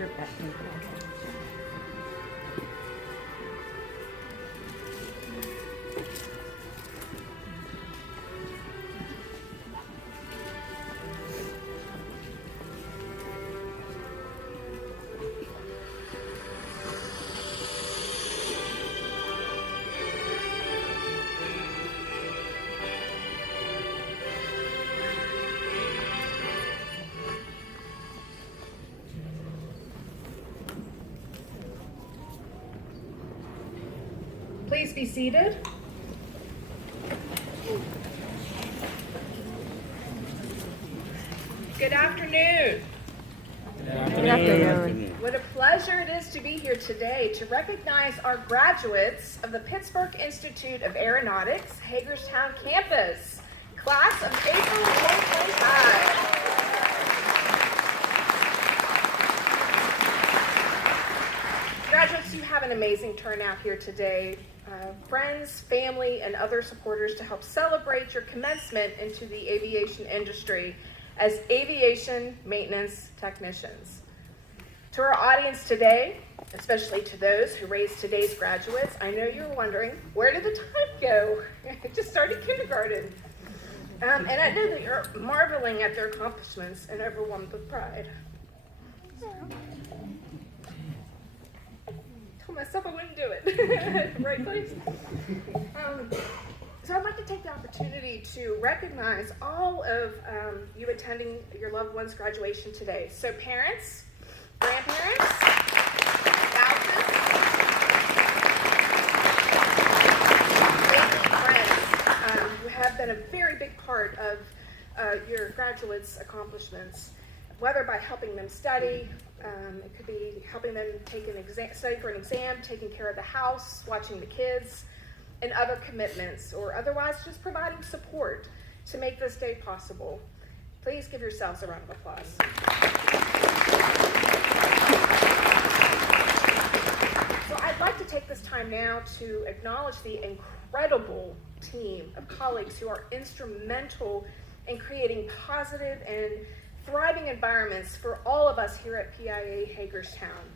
shirt back there. Please be seated. Good afternoon. Good afternoon. What a pleasure it is to be here today to recognize our graduates of the Pittsburgh Institute of Aeronautics, Hagerstown campus, Class of April 2025. Graduates, you have an amazing turnout here today. Friends, family, and other supporters to help celebrate your commencement into the aviation industry as aviation maintenance technicians. To our audience today, especially to those who raised today's graduates, I know you're wondering, where did the time go? It just started kindergarten. And I know that you're marveling at their accomplishments and overwhelmed with pride. Myself, I wouldn't do it. Right, please? So I'd like to take the opportunity to recognize all of you attending your loved one's graduation today. So parents, grandparents, spouses, friends who have been a very big part of your graduates' accomplishments, whether by helping them study, it could be helping them take an exam, study for an exam, taking care of the house, watching the kids, and other commitments, or otherwise just providing support to make this day possible. Please give yourselves a round of applause. So I'd like to take this time now to acknowledge the incredible team of colleagues who are instrumental in creating positive and thriving environments for all of us here at PIA Hagerstown.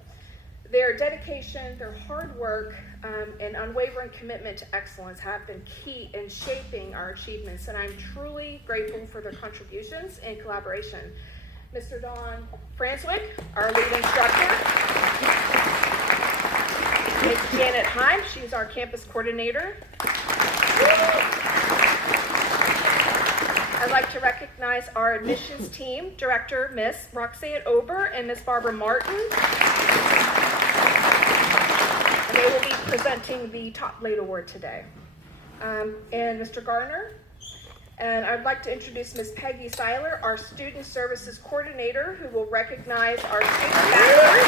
Their dedication, their hard work, and unwavering commitment to excellence have been key in shaping our achievements, and I'm truly grateful for their contributions and collaboration. Mr. Don Franswick, our lead instructor. Ms. Janet Heim, she's our campus coordinator. I'd like to recognize our admissions team, Director Miss Roxanne Ober and Miss Barbara Martin. And they will be presenting the Top Late Award today. And Mr. Garner. And I'd like to introduce Miss Peggy Seiler, our Student Services Coordinator, who will recognize our student ambassadors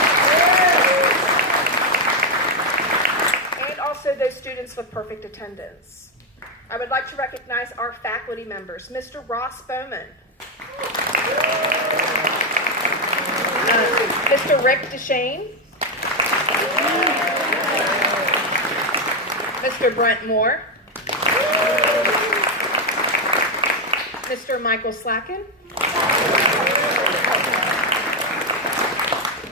and also those students with perfect attendance. I would like to recognize our faculty members, Mr. Ross Bowman, Mr. Rick DeShane, Mr. Brent Moore, Mr. Michael Slacken,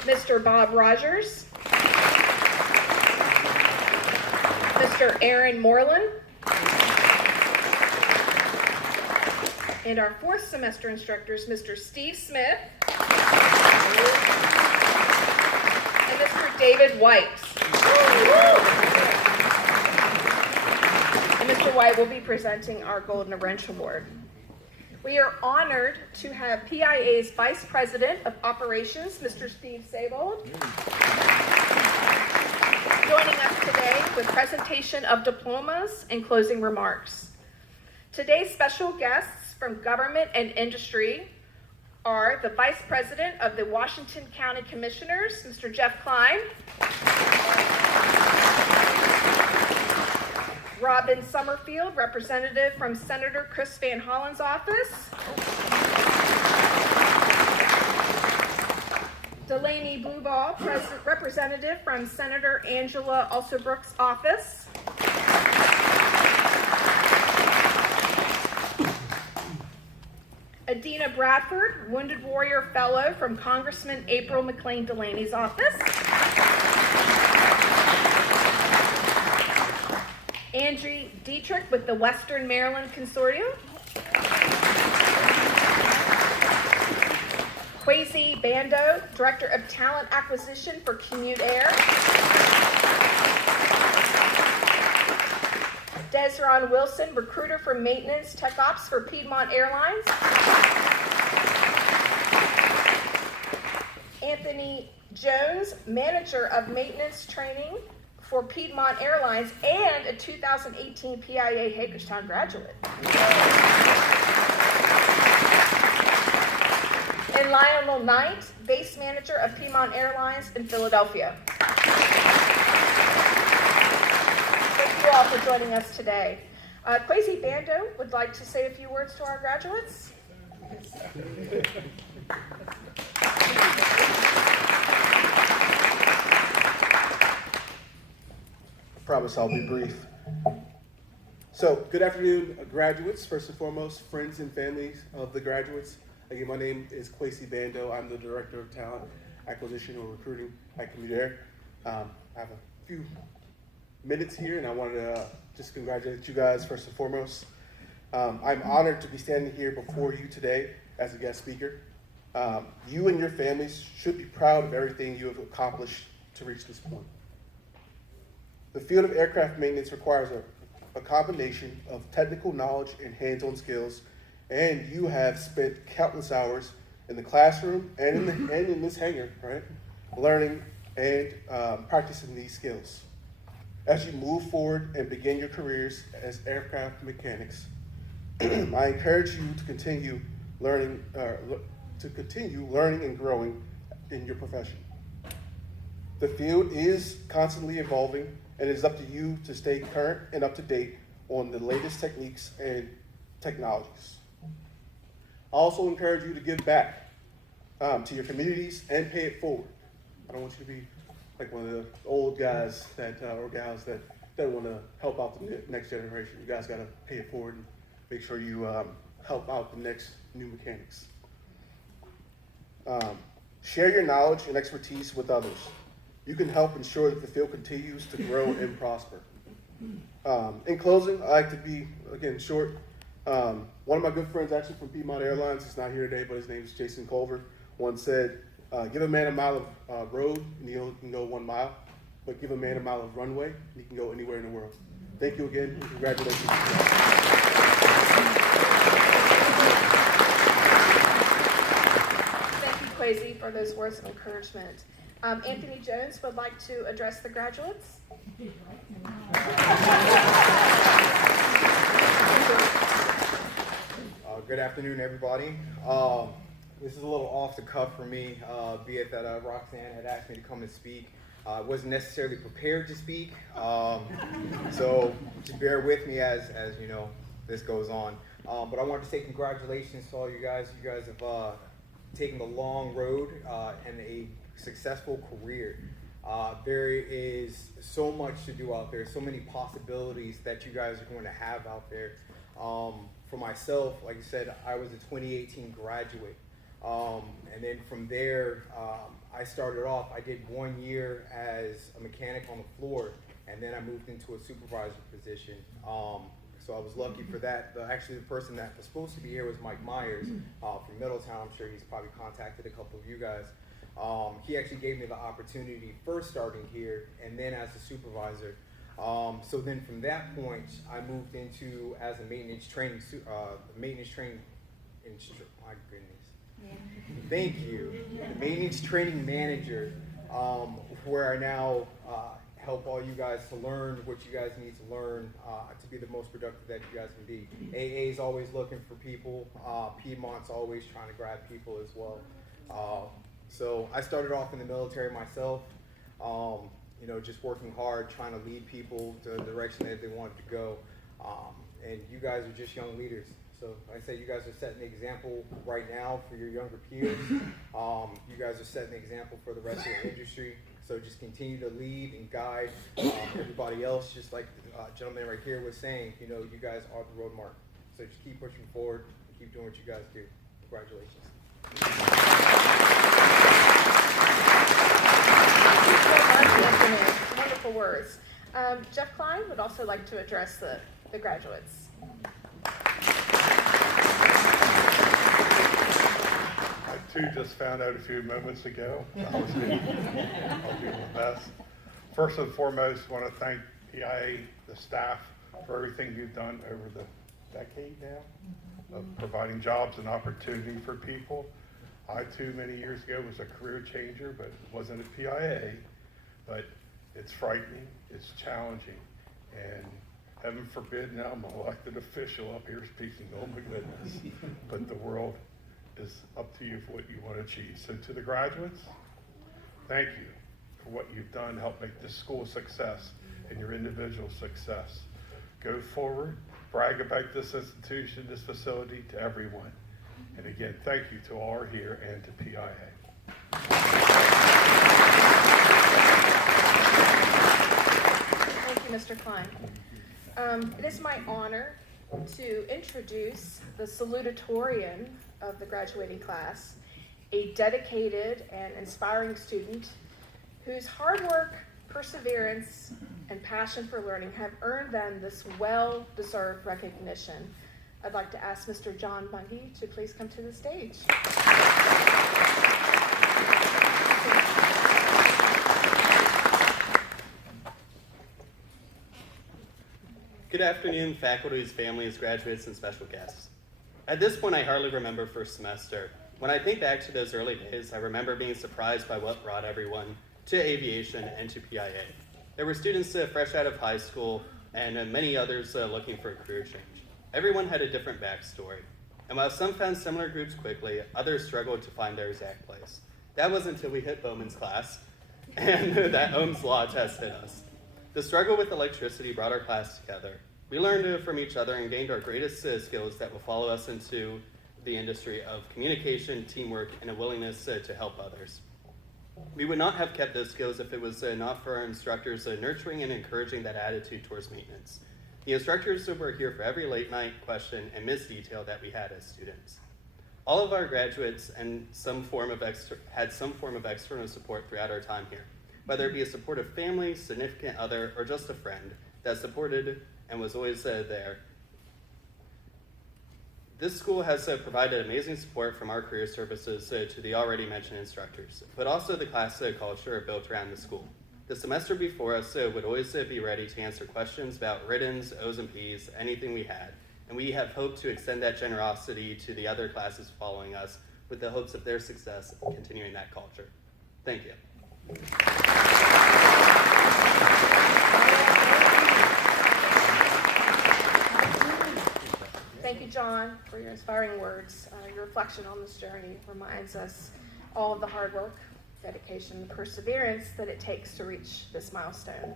Mr. Bob Rogers, Mr. Aaron Moreland, and our fourth semester instructors, Mr. Steve Smith and Mr. David White. And Mr. White will be presenting our Golden Wrench Award. We are honored to have PIA's Vice President of Operations, Mr. Steve Savold, joining us today with presentation of diplomas and closing remarks. Today's special guests from government and industry are the Vice President of the Washington County Commissioners, Mr. Jeff Klein, Robin Summerfield, representative from Senator Chris Van Hollen's office, Delaney Blueball, representative from Senator Angela Alsobrook's office, Adina Christina Bradford, Wounded Warrior Fellow from Congressman April McLean Delaney's office. Angie Dietrich with the Western Maryland Consortium. Kwesi Bando, Director of Talent Acquisition for Commute Air. Desron Wilson, Recruiter for Maintenance Tech Ops for Piedmont Airlines. Anthony Jones, Manager of Maintenance Training for Piedmont Airlines and a 2018 PIA Hagerstown graduate. And Lionel Knight, Base Manager of Piedmont Airlines in Philadelphia. Thank you all for joining us today. Kwesi Bando would like to say a few words to our graduates. Promise I'll be brief. So, good afternoon, graduates. First and foremost, friends and families of the graduates. Again, my name is Kwesi Bando. I'm the Director of Talent Acquisition or Recruiting at Commute Air. I have a few minutes here, and I wanted to just congratulate you guys first and foremost. I'm honored to be standing here before you today as a guest speaker. You and your families should be proud of everything you have accomplished to reach this point. The field of aircraft maintenance requires a combination of technical knowledge and hands-on skills, and you have spent countless hours in the classroom and in this hangar, right, learning and practicing these skills. As you move forward and begin your careers as aircraft mechanics, I encourage you to continue learning and growing in your profession. The field is constantly evolving, and it is up to you to stay current and up to date on the latest techniques and technologies. I also encourage you to give back to your communities and pay it forward. I don't want you to be like one of the old guys or gals that want to help out the next generation. You guys got to pay it forward and make sure you help out the next new mechanics. Share your knowledge and expertise with others. You can help ensure that the field continues to grow and prosper. In closing, I like to be, again, short. One of my good friends actually from Piedmont Airlines, he's not here today, but his name is Jason Culver, once said, give a man a mile of road and he only can go 1 mile, but give a man a mile of runway and he can go anywhere in the world. Thank you again, and congratulations. Thank you, Kwesi, for those words of encouragement. Anthony Jones would like to address the graduates. Good afternoon, everybody. This is a little off the cuff for me, be it that Roxanne had asked me to come and speak. I wasn't necessarily prepared to speak, so just bear with me as you know this goes on. But I want to say congratulations to all you guys. You guys have taken the long road and a successful career. There is so much to do out there, so many possibilities that you guys are going to have out there. For myself, like I said, I was a 2018 graduate. And then from there, I started off, I did 1 year as a mechanic on the floor, and then I moved into a supervisor position. So I was lucky for that. Actually, the person that was supposed to be here was Mike Myers from Middletown. I'm sure he's probably contacted a couple of you guys. He actually gave me the opportunity first starting here and then as a supervisor. So then from that point, I moved into as a maintenance training instructor. My goodness. Yeah. Thank you. The maintenance training manager, where I now help all you guys to learn what you guys need to learn to be the most productive that you guys can be. AA is always looking for people. Piedmont's always trying to grab people as well. So I started off in the military myself, you know, just working hard, trying to lead people to the direction that they wanted to go. And you guys are just young leaders. So like I say, you guys are setting the example right now for your younger peers. You guys are setting the example for the rest of the industry. So just continue to lead and guide everybody else, just like the gentleman right here was saying, you know, you guys are the road mark. So just keep pushing forward and keep doing what you guys do. Congratulations. Thank you so much, Anthony. Wonderful words. Jeff Klein would also like to address the graduates. I too just found out a few moments ago. I'll do my best. First and foremost, I want to thank PIA, the staff, for everything you've done over the decade now of providing jobs and opportunity for people. I too, many years ago, was a career changer, but it wasn't at PIA. But it's frightening, it's challenging, and heaven forbid now I'm an elected official up here speaking, oh my goodness. But the world is up to you for what you want to achieve. So to the graduates, thank you for what you've done to help make this school a success and your individual success. Go forward, brag about this institution, this facility to everyone. And again, thank you to all who are here and to PIA. Thank you, Mr. Klein. It is my honor to introduce the salutatorian of the graduating class, a dedicated and inspiring student whose hard work, perseverance, and passion for learning have earned them this well-deserved recognition. I'd like to ask Mr. John Bundy to please come to the stage. Good afternoon, faculties, families, graduates, and special guests. At this point, I hardly remember first semester. When I think back to those early days, I remember being surprised by what brought everyone to aviation and to PIA. There were students fresh out of high school and many others looking for a career change. Everyone had a different backstory. And while some found similar groups quickly, others struggled to find their exact place. That wasn't until we hit Bowman's class, and that Ohm's law tested us. The struggle with electricity brought our class together. We learned from each other and gained our greatest skills that will follow us into the industry of communication, teamwork, and a willingness to help others. We would not have kept those skills if it was not for our instructors nurturing and encouraging that attitude towards maintenance. The instructors were here for every late night question and missed detail that we had as students. All of our graduates and had some form of external support throughout our time here, whether it be a supportive family, significant other, or just a friend that supported and was always there. This school has provided amazing support from our career services to the already mentioned instructors, but also the class culture built around the school. The semester before us would always be ready to answer questions about writtens, O's and P's, anything we had, and we have hoped to extend that generosity to the other classes following us with the hopes of their success in continuing that culture. Thank you. Thank you, John, for your inspiring words. Your reflection on this journey reminds us all of the hard work, dedication, and perseverance that it takes to reach this milestone.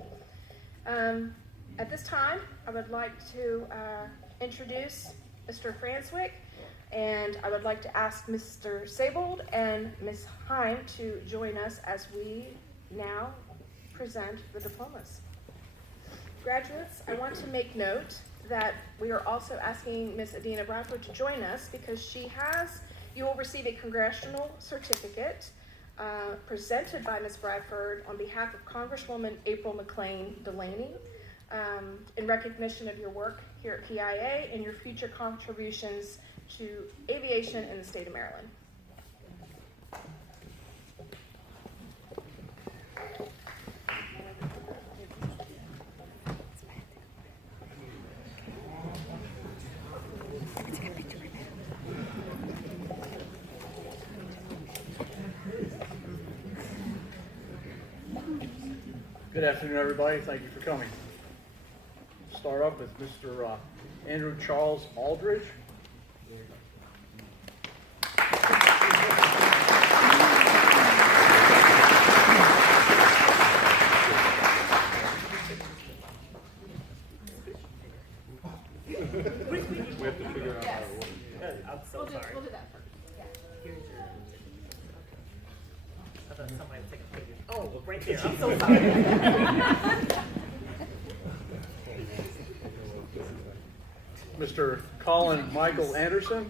At this time, I would like to introduce Mr. Franswick, and I would like to ask Mr. Sebold and Ms. Heim to join us as we now present the diplomas. Graduates, I want to make note that we are also asking Ms. Adina Bradford to join us because you will receive a congressional certificate presented by Ms. Bradford on behalf of Congresswoman April McLean Delaney in recognition of your work here at PIA and your future contributions to aviation in the state of Maryland. Good afternoon, everybody. Thank you for coming. Start off with Mr. Andrew Charles Aldridge. I'm so sorry. We'll do that first. Here's your. I thought somebody would take a picture. Oh, well, right there. I'm so sorry. Mr. Colin Michael Anderson.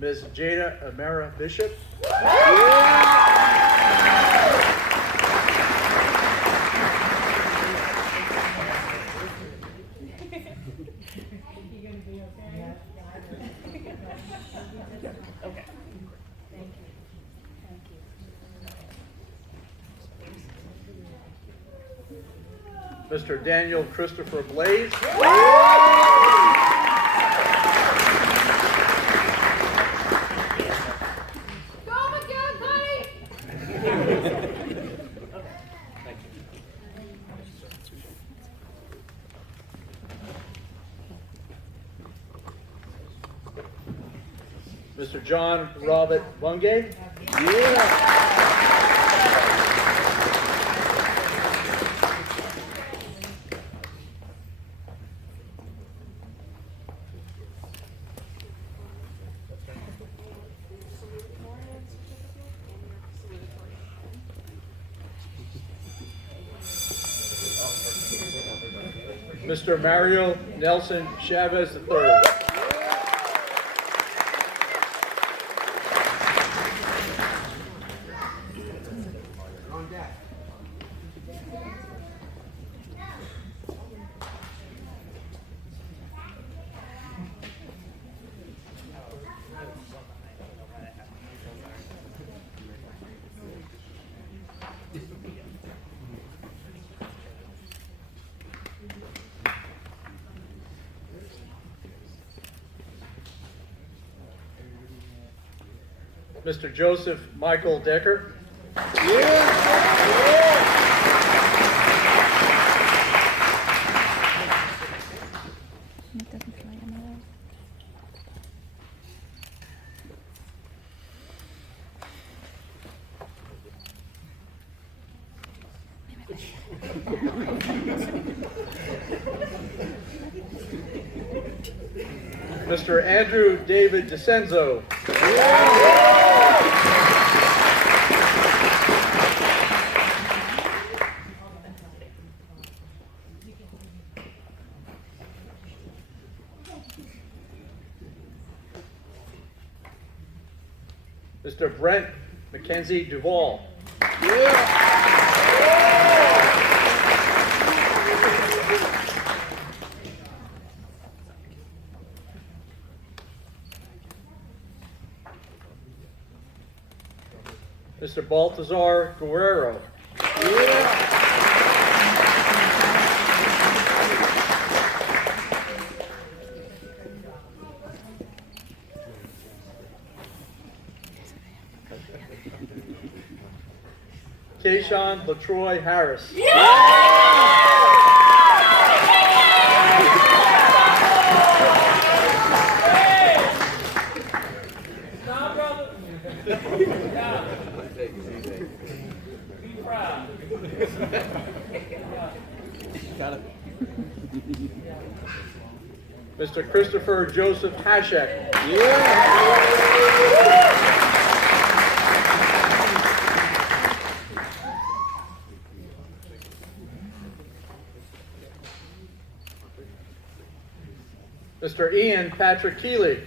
Ms. Jada Amara Bishop. Mr. Daniel Christopher Blaze. Mr. John Robert Bungay. Mr. Mario Nelson Chavez III. Mr. Joseph Michael Decker. Mr. Andrew David DeCenzo. Mr. Brent Mackenzie Duvall. Mr. Baltazar Guerrero. Keishawn LaTroy Harris. Mr. Christopher Joseph Hashek. Mr. Ian Patrick Keeley.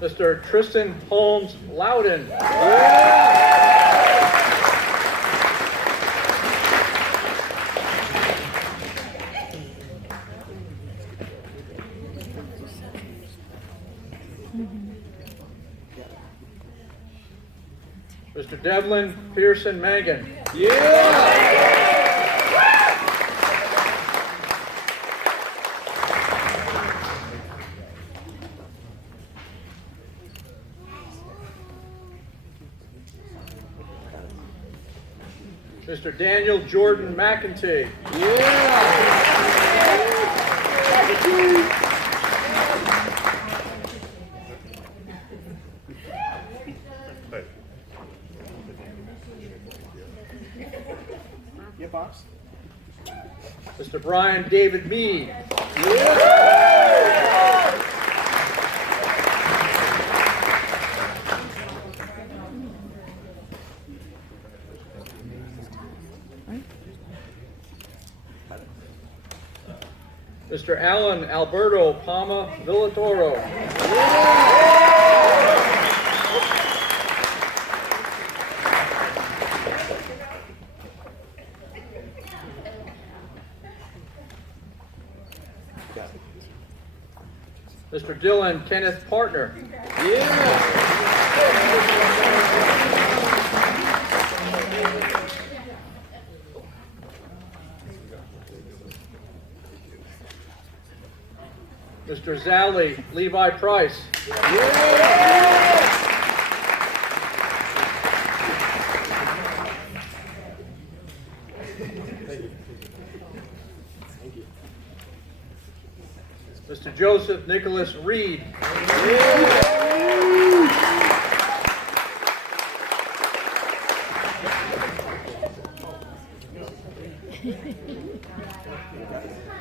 Mr. Tristan Holmes Loudon. Mr. Devlin Pearson Mangan. Mr. Daniel Jordan McEntee. Yeah, Pops. Mr. Brian David Mead. Mr. Alan Alberto Palma Villatoro. Mr. Dylan Kenneth Partner. Mr. Zally Levi Price. Mr. Joseph Nicholas Reed.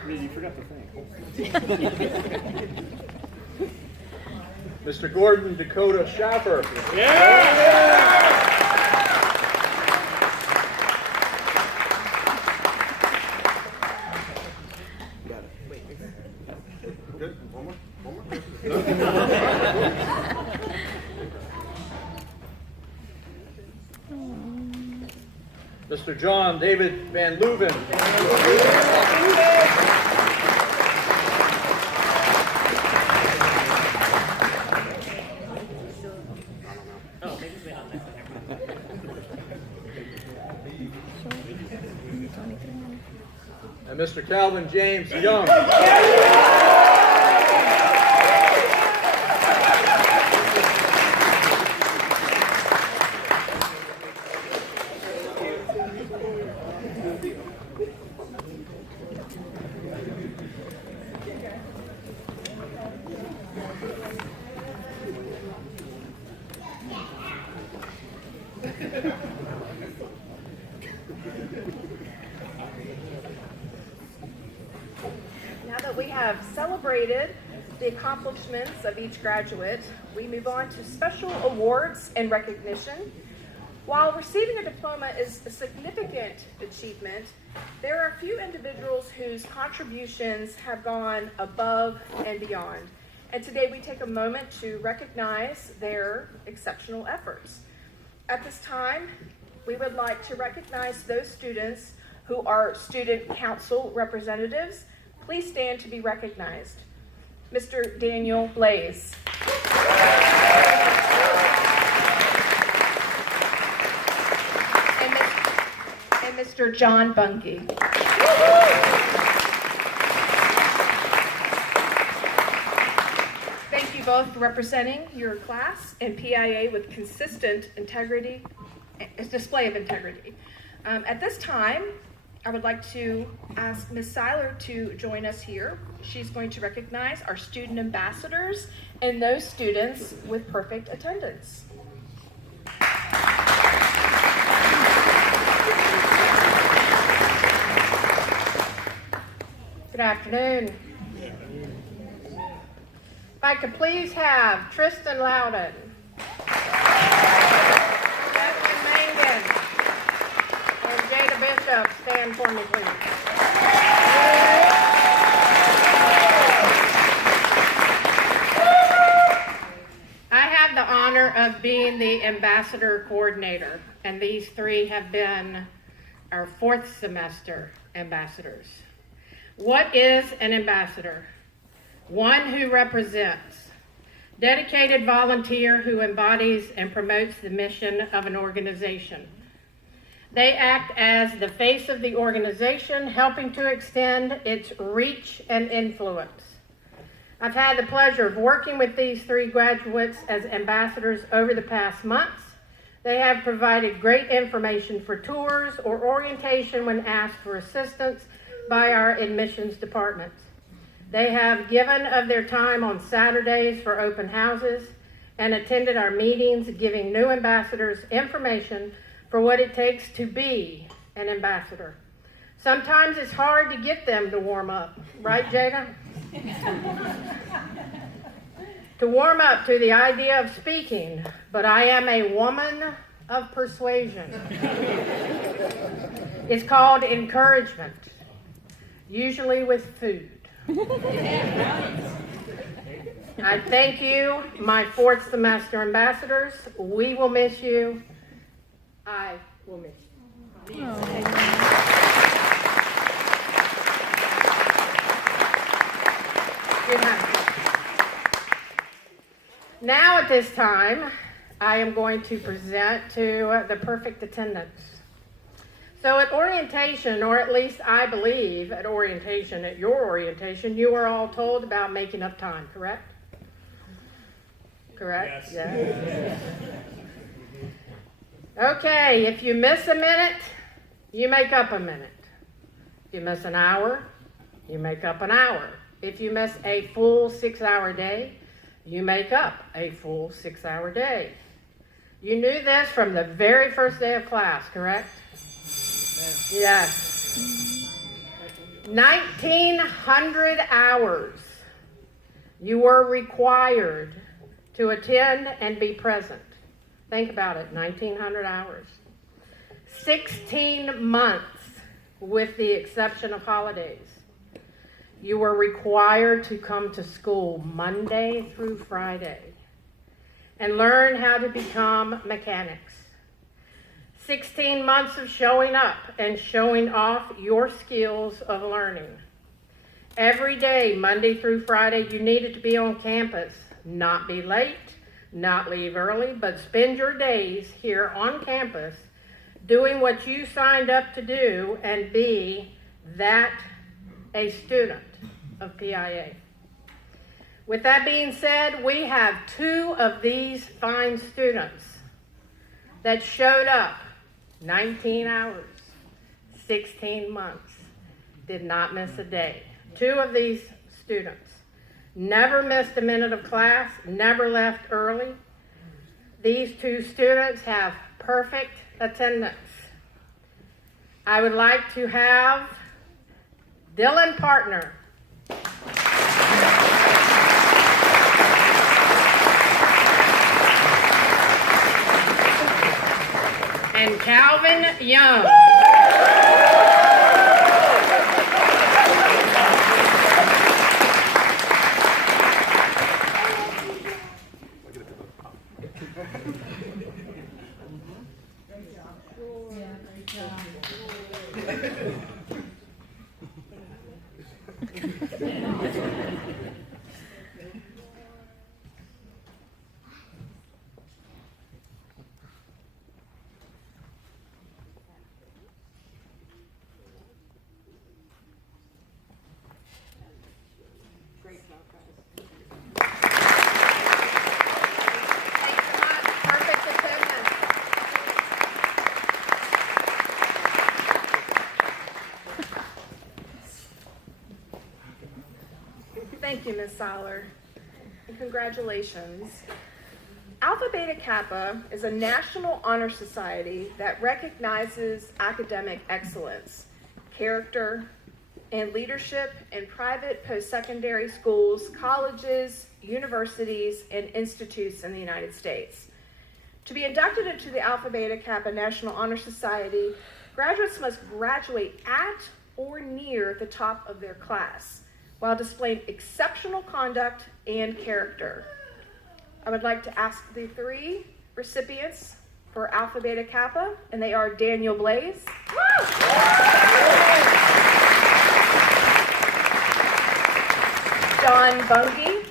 You forgot the thing. Mr. Gordon Dakota Schaffer. Good. One more. Mr. John David Van Leuven. Oh, maybe it's been on this one. And Mr. Calvin James Young. Now that we have celebrated the accomplishments of each graduate, we move on to special awards and recognition. While receiving a diploma is a significant achievement, there are a few individuals whose contributions have gone above and beyond. And today we take a moment to recognize their exceptional efforts. At this time, we would like to recognize those students who are student council representatives. Please stand to be recognized. Mr. Daniel Blaze. And Mr. John Bunky. Thank you both for representing your class and PIA with consistent integrity, a display of integrity. At this time, I would like to ask Ms. Seiler to join us here. She's going to recognize our student ambassadors and those students with perfect attendance. Good afternoon. If I could please have Tristan Loudon, Jasmine Mangan, and Jada Bishop stand for me, please. I have the honor of being the ambassador coordinator, and these three have been our fourth semester ambassadors. What is an ambassador? One who represents, dedicated volunteer who embodies and promotes the mission of an organization. They act as the face of the organization, helping to extend its reach and influence. I've had the pleasure of working with these three graduates as ambassadors over the past months. They have provided great information for tours or orientation when asked for assistance by our admissions departments. They have given of their time on Saturdays for open houses and attended our meetings, giving new ambassadors information for what it takes to be an ambassador. Sometimes it's hard to get them to warm up, right, Jada? To warm up to the idea of speaking, but I am a woman of persuasion. It's called encouragement, usually with food. I thank you, my fourth semester ambassadors. We will miss you. I will miss you. Good night. Now at this time, I am going to present to the perfect attendance. So at orientation, or at least I believe at orientation, at your orientation, you were all told about making up time, correct? Correct? Yes. Okay, if you miss a minute, you make up a minute. If you miss an hour, you make up an hour. If you miss a full 6-hour day, you make up a full 6-hour day. You knew this from the very first day of class, correct? Yes. 1,900 hours you were required to attend and be present. Think about it, 1,900 hours. 16 months with the exception of holidays. You were required to come to school Monday through Friday and learn how to become mechanics. 16 months of showing up and showing off your skills of learning. Every day, Monday through Friday, you needed to be on campus, not be late, not leave early, but spend your days here on campus doing what you signed up to do and be a student of PIA. With that being said, we have 2 of these fine students that showed up 19 hours, 16 months, did not miss a day. 2 of these students never missed a minute of class, never left early. These 2 students have perfect attendance. I would like to have Dylan Partner. And Calvin Young. Great job, guys. Thanks so much. Perfect attendance. Thank you, Ms. Soller, and congratulations. Alpha Beta Kappa is a national honor society that recognizes academic excellence, character, and leadership in private post-secondary schools, colleges, universities, and institutes in the United States. To be inducted into the Alpha Beta Kappa National Honor Society, graduates must graduate at or near the top of their class while displaying exceptional conduct and character. I would like to ask the 3 recipients for Alpha Beta Kappa, and they are Daniel Blaze, John Bungie,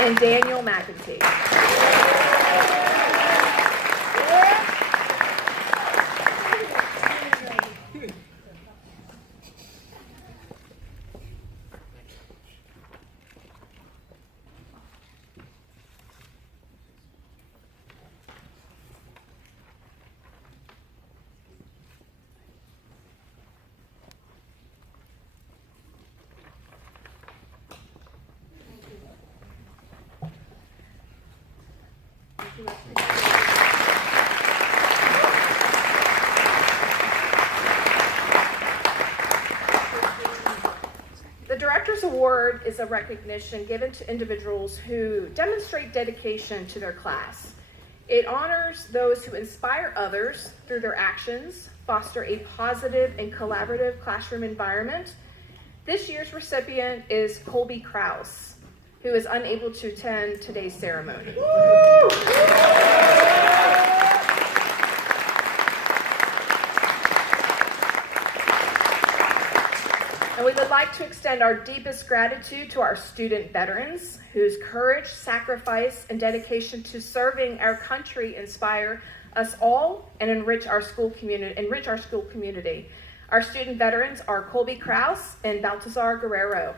and Daniel McEntee. The Director's Award is a recognition given to individuals who demonstrate dedication to their class. It honors those who inspire others through their actions, foster a positive and collaborative classroom environment. This year's recipient is Colby Krause, who is unable to attend today's ceremony. And we would like to extend our deepest gratitude to our student veterans whose courage, sacrifice, and dedication to serving our country inspire us all and enrich our school community. Our student veterans are Colby Krause and Baltazar Guerrero.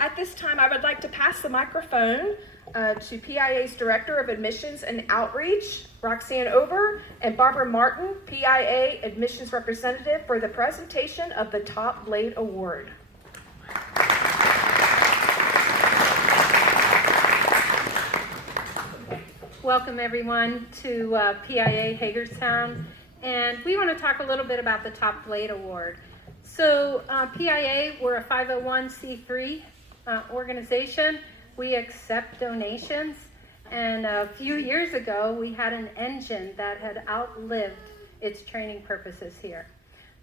At this time, I would like to pass the microphone to PIA's Director of Admissions and Outreach, Roxanne Over, and Barbara Martin, PIA Admissions Representative, for the presentation of the Top Blade Award. Welcome everyone to PIA Hagerstown, and we want to talk a little bit about the Top Blade Award. So PIA, we're a 501c3 organization. We accept donations, and a few years ago we had an engine that had outlived its training purposes here.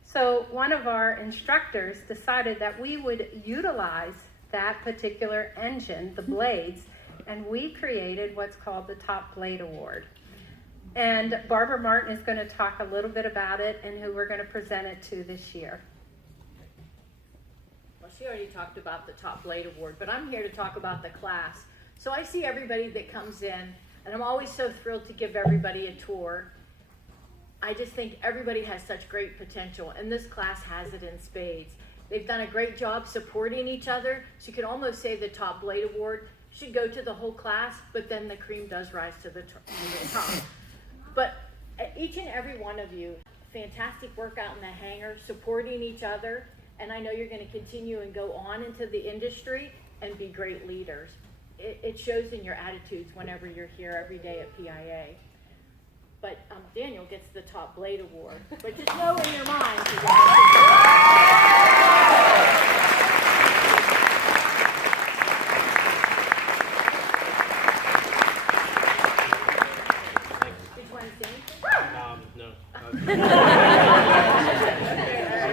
So one of our instructors decided that we would utilize that particular engine, the blades, and we created what's called the Top Blade Award. And Barbara Martin is going to talk a little bit about it and who we're going to present it to this year. Well, she already talked about the Top Blade Award, but I'm here to talk about the class. So I see everybody that comes in, and I'm always so thrilled to give everybody a tour. I just think everybody has such great potential, and this class has it in spades. They've done a great job supporting each other, so you could almost say the Top Blade Award should go to the whole class, but then the cream does rise to the top. But each and every one of you, fantastic work out in the hangar, supporting each other, and I know you're going to continue and go on into the industry and be great leaders. It shows in your attitudes whenever you're here every day at PIA. But Daniel gets the Top Blade Award. But just know in your mind. Did you want to say anything? No. I'll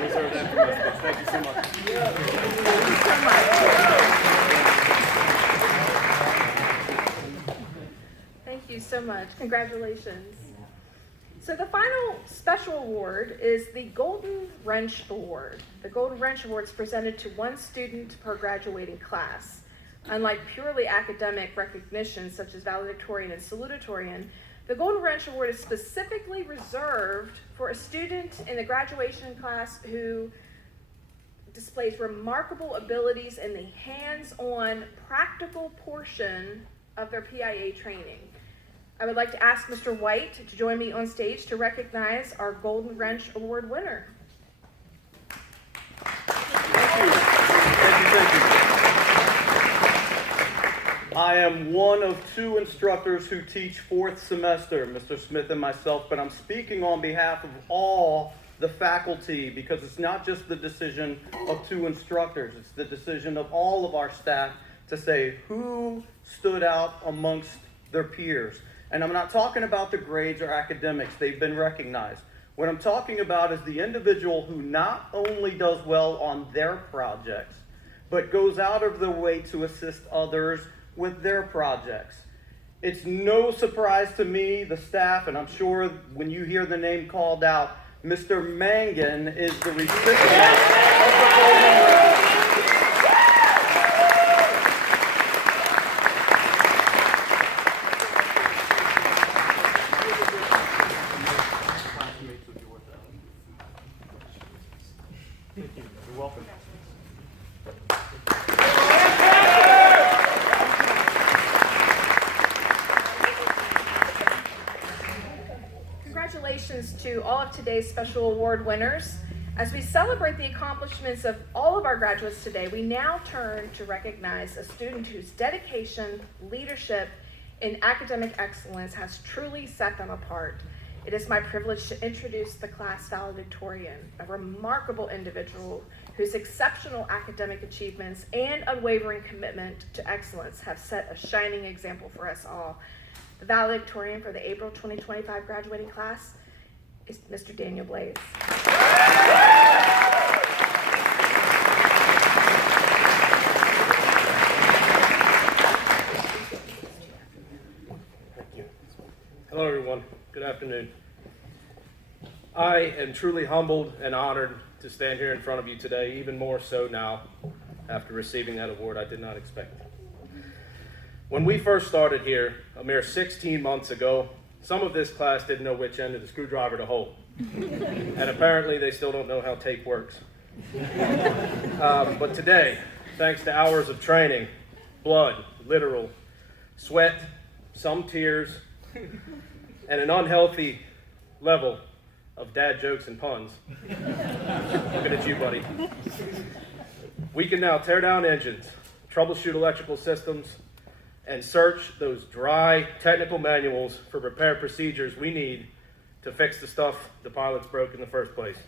reserve that for myself. Thank you so much. Thank you so much. Congratulations. So the final special award is the Golden Wrench Award. The Golden Wrench Award is presented to one student per graduating class. Unlike purely academic recognitions such as valedictorian and salutatorian, the Golden Wrench Award is specifically reserved for a student in the graduation class who displays remarkable abilities in the hands-on practical portion of their PIA training. I would like to ask Mr. White to join me on stage to recognize our Golden Wrench Award winner. Thank you. I am one of two instructors who teach fourth semester, Mr. Smith and myself, but I'm speaking on behalf of all the faculty because it's not just the decision of two instructors, it's the decision of all of our staff to say who stood out amongst their peers. And I'm not talking about the grades or academics, they've been recognized. What I'm talking about is the individual who not only does well on their projects, but goes out of their way to assist others with their projects. It's no surprise to me, the staff, and I'm sure when you hear the name called out, Mr. Mangan is the recipient of the Golden Wrench. Thank you. You're welcome. Congratulations to all of today's special award winners. As we celebrate the accomplishments of all of our graduates today, we now turn to recognize a student whose dedication, leadership, and academic excellence has truly set them apart. It is my privilege to introduce the class valedictorian, a remarkable individual whose exceptional academic achievements and unwavering commitment to excellence have set a shining example for us all. The valedictorian for the April 2025 graduating class is Mr. Daniel Blaze. Hello, everyone. Good afternoon. I am truly humbled and honored to stand here in front of you today, even more so now after receiving that award. I did not expect it. When we first started here, a mere 16 months ago, some of this class didn't know which end of the screwdriver to hold. And apparently they still don't know how tape works. But today, thanks to hours of training, blood, literal, sweat, some tears, and an unhealthy level of dad jokes and puns. Looking at you, buddy. We can now tear down engines, troubleshoot electrical systems, and search those dry technical manuals for repair procedures we need to fix the stuff the pilots broke in the first place.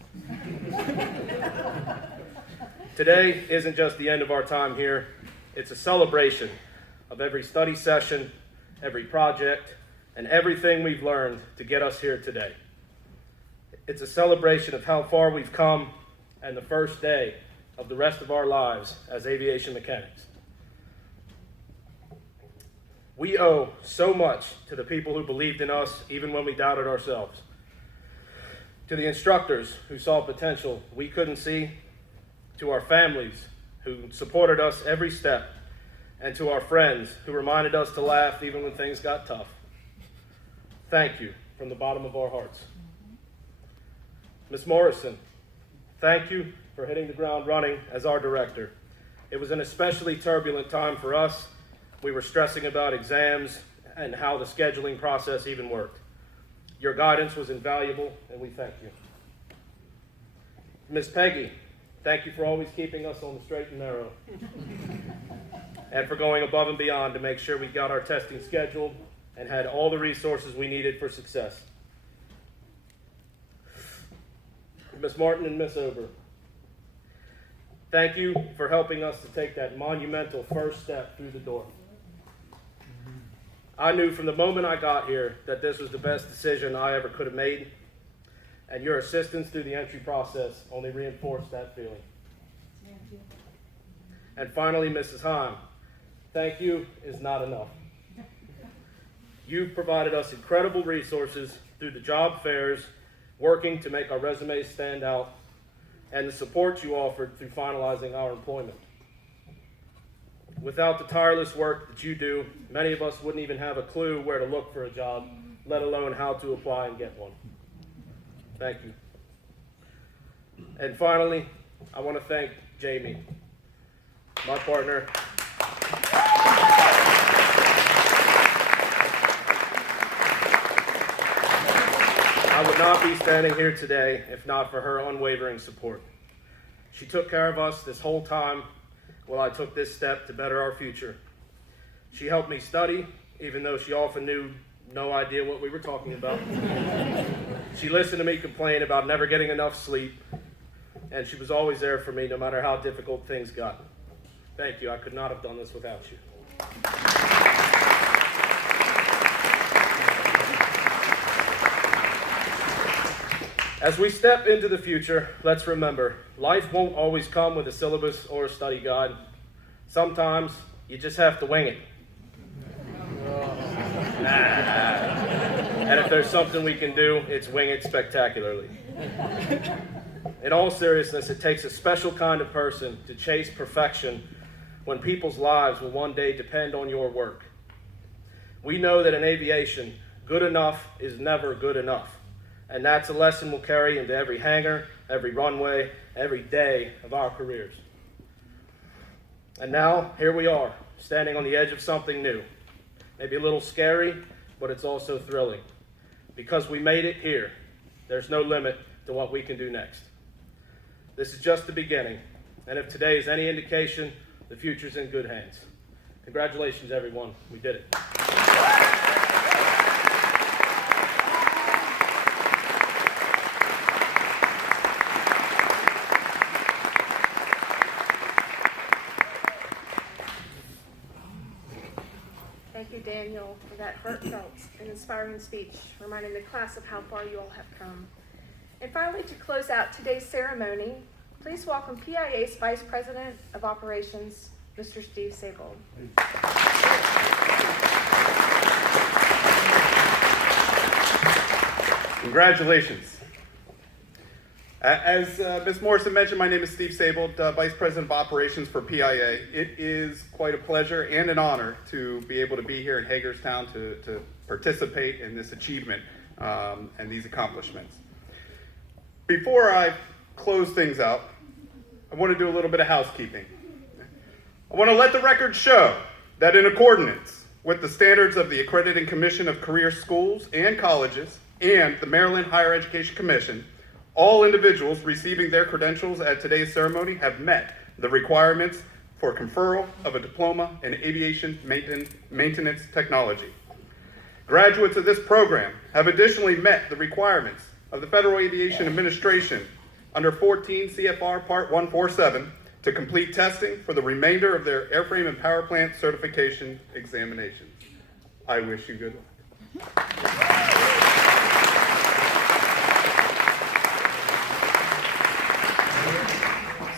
Today isn't just the end of our time here, it's a celebration of every study session, every project, and everything we've learned to get us here today. It's a celebration of how far we've come and the first day of the rest of our lives as aviation mechanics. We owe so much to the people who believed in us even when we doubted ourselves. To the instructors who saw potential we couldn't see, to our families who supported us every step, and to our friends who reminded us to laugh even when things got tough. Thank you from the bottom of our hearts. Ms. Morrison, thank you for hitting the ground running as our director. It was an especially turbulent time for us. We were stressing about exams and how the scheduling process even worked. Your guidance was invaluable, and we thank you. Ms. Peggy, thank you for always keeping us on the straight and narrow, and for going above and beyond to make sure we got our testing scheduled and had all the resources we needed for success. Ms. Martin and Ms. Ober, thank you for helping us to take that monumental first step through the door. I knew from the moment I got here that this was the best decision I ever could have made, and your assistance through the entry process only reinforced that feeling. Thank you. And finally, Mrs. Heim, thank you is not enough. You've provided us incredible resources through the job fairs, working to make our resumes stand out, and the support you offered through finalizing our employment. Without the tireless work that you do, many of us wouldn't even have a clue where to look for a job, let alone how to apply and get one. Thank you. And finally, I want to thank Jamie, my partner. I would not be standing here today if not for her unwavering support. She took care of us this whole time while I took this step to better our future. She helped me study, even though she often knew no idea what we were talking about. She listened to me complain about never getting enough sleep, and she was always there for me no matter how difficult things got. Thank you. I could not have done this without you. As we step into the future, let's remember, life won't always come with a syllabus or a study guide. Sometimes you just have to wing it. And if there's something we can do, it's wing it spectacularly. In all seriousness, it takes a special kind of person to chase perfection when people's lives will one day depend on your work. We know that in aviation, good enough is never good enough. And that's a lesson we'll carry into every hangar, every runway, every day of our careers. And now, here we are, standing on the edge of something new. Maybe a little scary, but it's also thrilling. Because we made it here, there's no limit to what we can do next. This is just the beginning, and if today is any indication, the future's in good hands. Congratulations, everyone. We did it. Thank you, Daniel, for that heartfelt and inspiring speech, reminding the class of how far you all have come. And finally, to close out today's ceremony, please welcome PIA's Vice President of Operations, Mr. Steve Sable. Congratulations. As Ms. Morrison mentioned, my name is Steve Sable, Vice President of Operations for PIA. It is quite a pleasure and an honor to be able to be here in Hagerstown to participate in this achievement and these accomplishments. Before I close things out, I want to do a little bit of housekeeping. I want to let the record show that in accordance with the standards of the Accrediting Commission of Career Schools and Colleges and the Maryland Higher Education Commission, all individuals receiving their credentials at today's ceremony have met the requirements for conferral of a diploma in aviation maintenance technology. Graduates of this program have additionally met the requirements of the Federal Aviation Administration under 14 CFR Part 147 to complete testing for the remainder of their airframe and power plant certification examinations. I wish you good luck.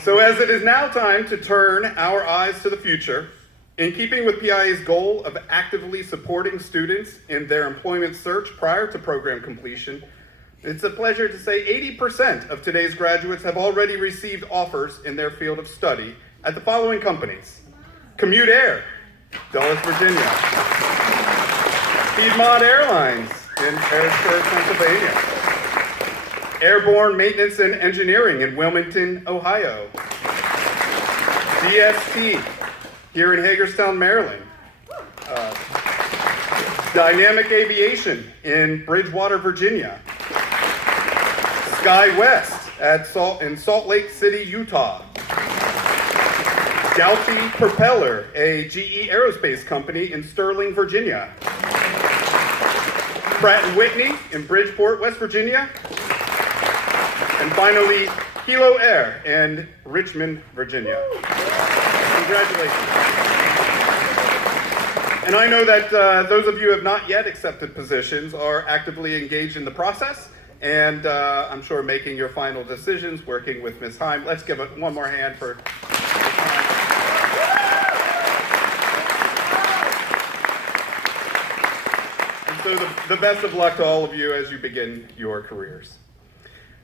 So as it is now time to turn our eyes to the future, in keeping with PIA's goal of actively supporting students in their employment search prior to program completion, it's a pleasure to say 80% of today's graduates have already received offers in their field of study at the following companies: Commute Air, Dulles, Virginia; Piedmont Airlines in Harrisburg, Pennsylvania; Airborne Maintenance and Engineering in Wilmington, Ohio; DST here in Hagerstown, Maryland; Dynamic Aviation in Bridgewater, Virginia; Sky West in Salt Lake City, Utah; Gauty Propeller, a GE aerospace company in Sterling, Virginia; Pratt & Whitney in Bridgeport, West Virginia; and finally, Hilo Air in Richmond, Virginia. Congratulations. And I know that those of you who have not yet accepted positions are actively engaged in the process, and I'm sure making your final decisions, working with Ms. Heim. Let's give it one more hand for Ms. Heim. And so the best of luck to all of you as you begin your careers.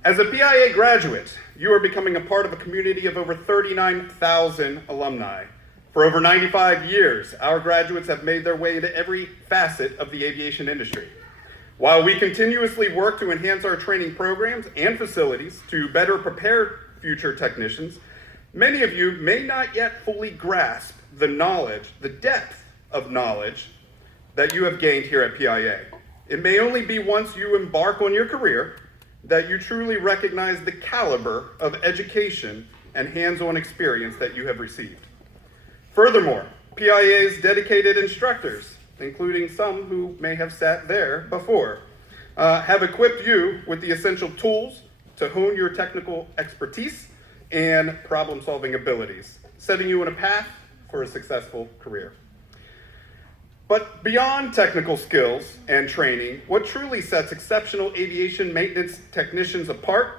As a PIA graduate, you are becoming a part of a community of over 39,000 alumni. For over 95 years, our graduates have made their way into every facet of the aviation industry. While we continuously work to enhance our training programs and facilities to better prepare future technicians, many of you may not yet fully grasp the knowledge, the depth of knowledge that you have gained here at PIA. It may only be once you embark on your career that you truly recognize the caliber of education and hands-on experience that you have received. Furthermore, PIA's dedicated instructors, including some who may have sat there before, have equipped you with the essential tools to hone your technical expertise and problem-solving abilities, setting you on a path for a successful career. But beyond technical skills and training, what truly sets exceptional aviation maintenance technicians apart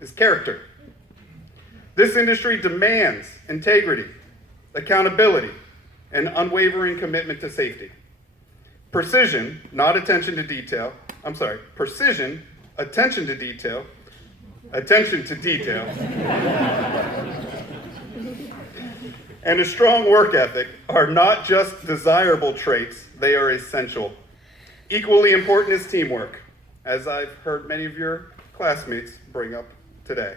is character. This industry demands integrity, accountability, and unwavering commitment to safety. Precision, attention to detail, and a strong work ethic are not just desirable traits, they are essential. Equally important is teamwork, as I've heard many of your classmates bring up today.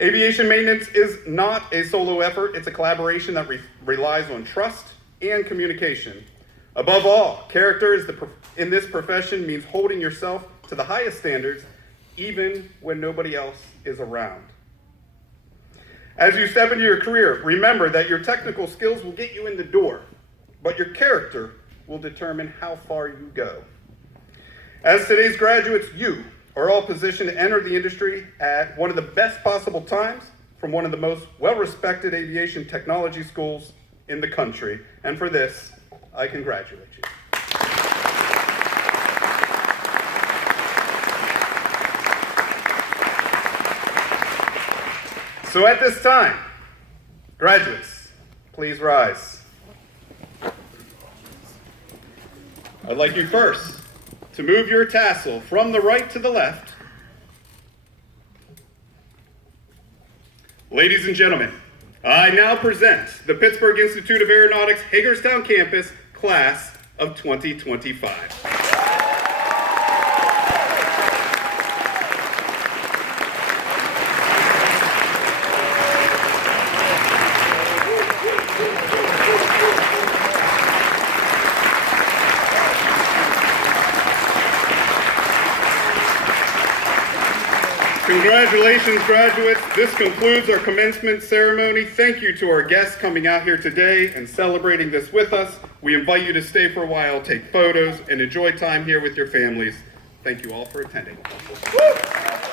Aviation maintenance is not a solo effort, it's a collaboration that relies on trust and communication. Above all, character in this profession means holding yourself to the highest standards even when nobody else is around. As you step into your career, remember that your technical skills will get you in the door, but your character will determine how far you go. As today's graduates, you are all positioned to enter the industry at one of the best possible times from one of the most well-respected aviation technology schools in the country. And for this, I congratulate you. So at this time, graduates, please rise. I'd like you first to move your tassel from the right to the left. Ladies and gentlemen, I now present the Pittsburgh Institute of Aeronautics Hagerstown Campus Class of 2025. Congratulations, graduates. This concludes our commencement ceremony. Thank you to our guests coming out here today and celebrating this with us. We invite you to stay for a while, take photos, and enjoy time here with your families. Thank you all for attending. Woo!